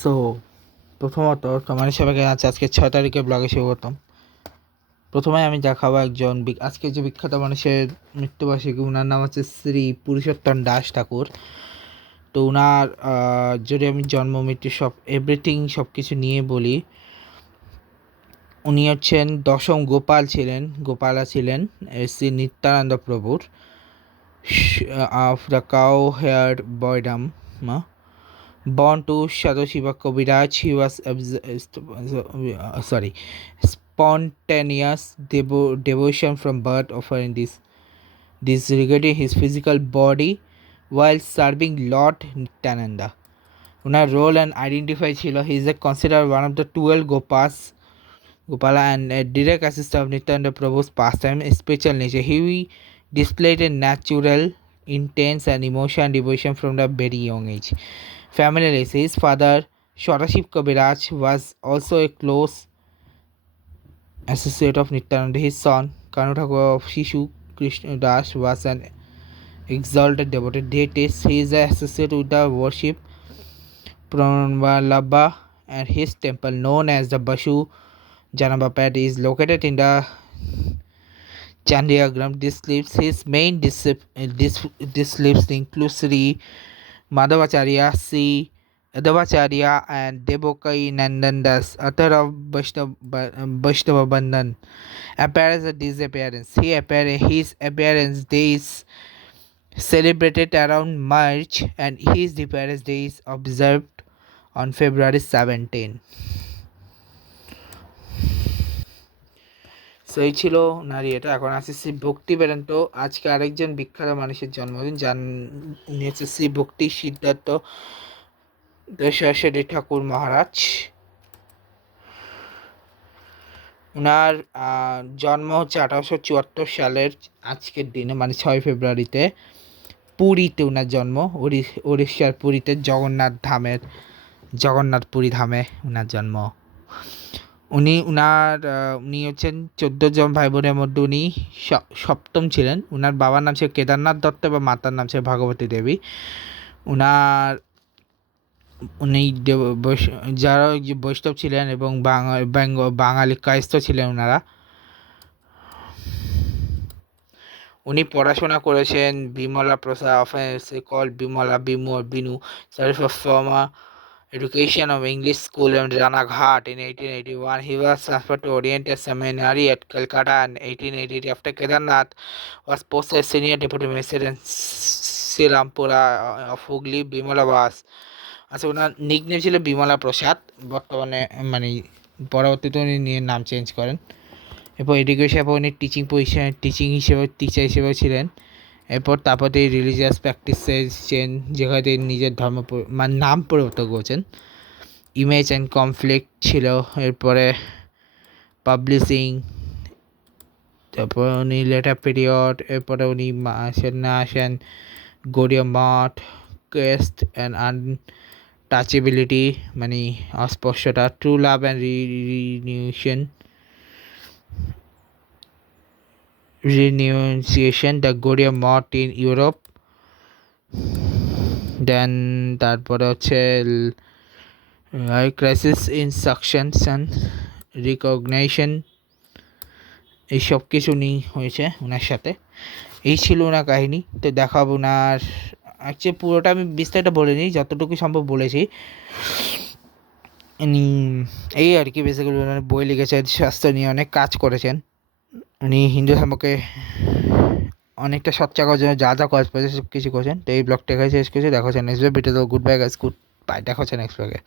So প্রথমত তোমাদের সবাইকে আছে আজকে 6 তারিখে ব্লগে স্বাগতম। প্রথমে আমি দেখাবো একজন আজকে যে বিখ্যাত মানুষের মৃত্যুবার্ষিকী। ওনার নাম হচ্ছে শ্রী পুরুষোত্তম দাস ঠাকুর। তো ওনার যদি আমি জন্ম মৃত্যু এভরিথিং সব কিছু নিয়ে বলি, উনি হচ্ছেন দশম গোপালা ছিলেন শ্রী নিত্যানন্দ প্রভুর অফ দ্য কাউ হেয়ার বয়ডাম। Born to Sadashiva Kaviraj, he was spontaneous devotion from birth, offering this regarding his physical body while serving Lord Nityananda. Unar role and identify chilo, he is considered one of the 12 Gopala and a direct assistant of Nityananda Prabhu's pastime, spiritual nature. He displayed a natural, intense and emotion devotion from the very young age. Family life. His father, Sadashiv Kaviraj, was also a close associate of Nityananda. His son, Kanuthakur of Shishu Krishna Das, was an exalted devoted deity. He is associated with the worship Pranvalabha, and his temple, known as the Bashu Janabapad, is located in the Chandiagram district. His main disciples include Sri Madhavacharya, Sri Adavacharya, and Devokai Nandandas, author of Vaishnava Bandhan, appearance and disappearance. His appearance day is celebrated around March, and his disappearance day is observed on February 17. সেই ছিল নারী এটা। এখন আছে শ্রী ভক্তি বেদান্ত। আজকে আরেকজন বিখ্যাত মানুষের জন্মদিন, যার উনি হচ্ছে শ্রী ভক্তি সিদ্ধার্থ দশাশ্বরী ঠাকুর মহারাজ। ওনার জন্ম হচ্ছে 1874 সালের আজকের দিনে, মানে 6 ফেব্রুয়ারিতে পুরীতে ওনার জন্ম। উড়িষ্যার পুরীতে জগন্নাথপুরী ধামে ওনার জন্ম। উনি হচ্ছেন 14 জন ভাই বোনের মধ্যে উনি সপ্তম ছিলেন। ওনার বাবার নাম ছিল কেদারনাথ দত্ত এবং মাতার নাম ছিল ভাগবতী দেবী। উনি যারা বৈষ্ণব ছিলেন এবং বাঙালি কায়স্থ ছিলেন ওনারা। উনি পড়াশোনা করেছেন বিমলা প্রসাদ, often called Bimala Binu, former education of English school in Ranaghat in 1881. He was transferred to Oriental Seminary at Calcutta in 1880. After Kedarnath was posted as senior deputy magistrate in Srilampura of Hooghly, Bimala was। আচ্ছা, ওনার nickname ছিল বিমলা প্রসাদ। বর্তমানে মানে পরবর্তীতে উনি নাম change করেন। এরপর education, এরপর উনি টিচার হিসেবেও ছিলেন। তারপর তিনি রিলিজিয়াস প্র্যাকটিসে যেখানে তিনি নিজের নাম পরিবর্তন করেছেন। ইমেজ অ্যান্ড কনফ্লিক্ট ছিল। এরপরে পাবলিশিং, তারপর উনি লেটার পিরিয়ড, এরপরে উনি আসেন গৌড়ীয় মঠ, কেস্ট অ্যান্ড আনটাচেবিলিটি, মানে অস্পষ্টতা, true love and renunciation, the Gaudiya mott in Europe। দেন তারপরে হচ্ছে ক্রাইসিস ইন সাকসেশন, রিকগনিশন, এইসব কিছু নিয়ে হয়েছে ওনার সাথে। এই ছিল ওনার কাহিনী। তো দেখাবো ওনার অ্যাকচুয়ালি পুরোটা আমি বিস্তারিত বলিনি, যতটুকু সম্ভব বলেছি। এই আর কি, বেসিক্যালি ওনার বই লিখেছেন, স্বাস্থ্য নিয়ে অনেক কাজ করেছেন উনি। হিন্দু ধর্মকে অনেকটা সচ্চা করার জন্য যা কাজ করেছে সব কিছু করেছেন। তো এই ব্লগটা এখানে শেষ করেছে। দেখা হচ্ছে নেক্সট ভিডিওতে। Good bye guys, good bye, দেখা হচ্ছে নেক্সট ব্লগে।